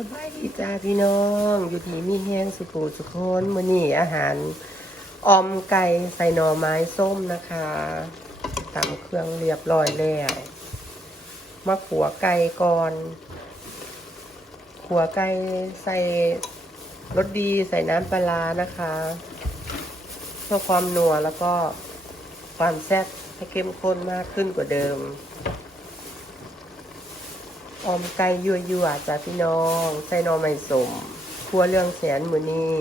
สบายดีจ้าพี่น้องอยู่ที่มีแห้งสุโขสุขนมื้อนี้อาหารออมไก่ใส่หน่อไม้ส้มนะคะตำเครื่องเรียบร้อยแล้วมาขัวไก่ก่อนขัวไก่ใส่รสดีใส่น้ำปลาร้านะคะเพื่อความนัวแล้วก็ความแซ่บให้เข้มข้นมากขึ้นกว่าเดิม ออมไก่ยั่วยั่วๆจ้าพี่น้องใส่นอไม้สมครัวเรื่องแสนมือนี้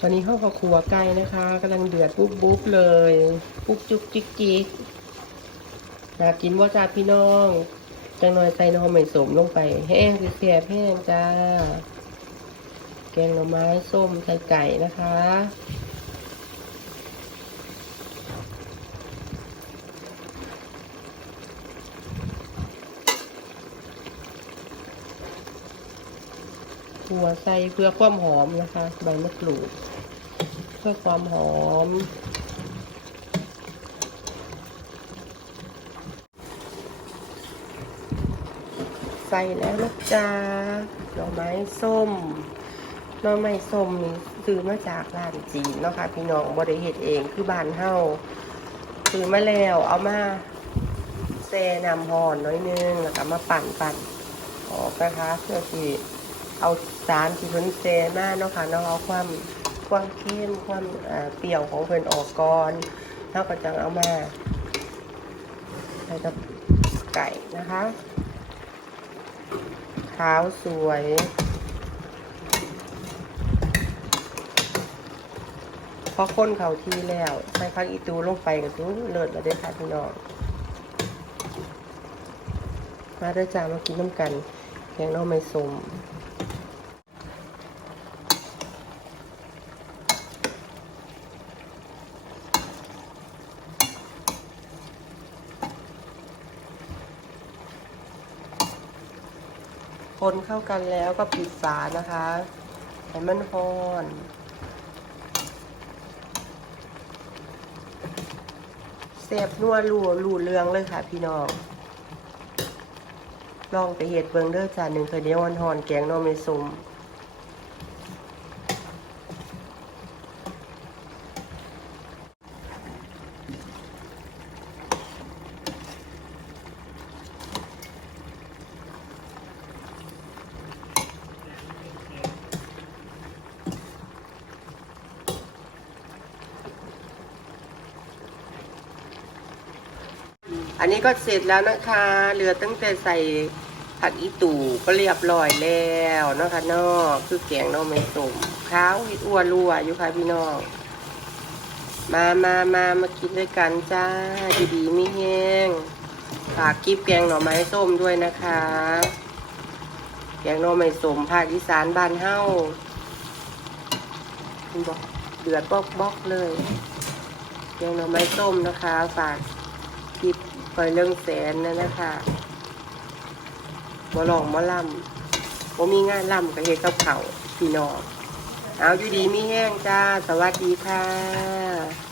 ตอนนี้เข้ากับครัวไก่นะคะกำลังเดือดปุ๊บปุ๊บเลยปุ๊บจุกจิกจิกอยากกินว่าจ้าพี่น้อง จังหน่อยใส่นอไม้สมลงไป แห้งเสียบแห้งจ้าแกงหน่อไม้ส้มใส่ไก่นะคะ หัวใส่เพื่อความหอมนะคะ ใบมะกรูด เพื่อความหอม ใส่แล้วนะจ๊ะหน่อไม้ส้มหน่อไม้ส้มนี่ซื้อมาจากร้านจีนเนาะค่ะพี่น้องบริเฮ็ดเองคือบ้านเฮาซื้อมาแล้วเอามาแซน้ำห่อนน้อยนึงแล้วก็มาปั่นปั่นออกนะคะเพื่อที่ เอาสารที่เพิ่นเซมาเนาะค่ะเนาะเอาความความเข้มความเปรี้ยวของเพิ่นออกก่อนแล้วก็จะเอามาใส่กับไก่นะคะขาวสวยพอค้นเขาที่แล้วใส่ผักอีตูลงไปก็ถือเลิศแล้วเด้ค่ะพี่น้องมาเด้จ้ามากินน้ำกันแกงน่องไม้ส้ม คนเข้ากันแล้วก็ปิดฝานะคะให้มันฮอนเสียบนัวรูรูเรืองเลยค่ะพี่น้อง ลองไปเห็ดเบิงเด้อจานหนึ่งเคยเดียวฮอนๆแกงนอเม่สม อันนี้ก็เสร็จแล้วนะคะ เหลือตั้งแต่ใส่ผักอีตู่ก็เรียบร้อยแล้วนะคะนอกคือแกงหนอไม่สมข้าวฮิตอ้วนรัวอยู่ค่ะพี่น้องมามามามากินด้วยกันจ้า ดีๆไม่แห้งฝากกิบแกงหน่อไม้ส้มด้วยนะคะ แกงหน่อไม้ส้มภาคอีสานบ้านเฮาบอกเดือดบอกบอกเลย แกงหน่อไม้ส้มนะคะ ฝาก กิบคอยเรื่องแสนนะนะคะบ่หลองมาล่ำผมมีงานลำกับเฮ็ดกับเขาพี่น้อง เอาอยู่ดีมีแห้งจ้า สวัสดีค่ะ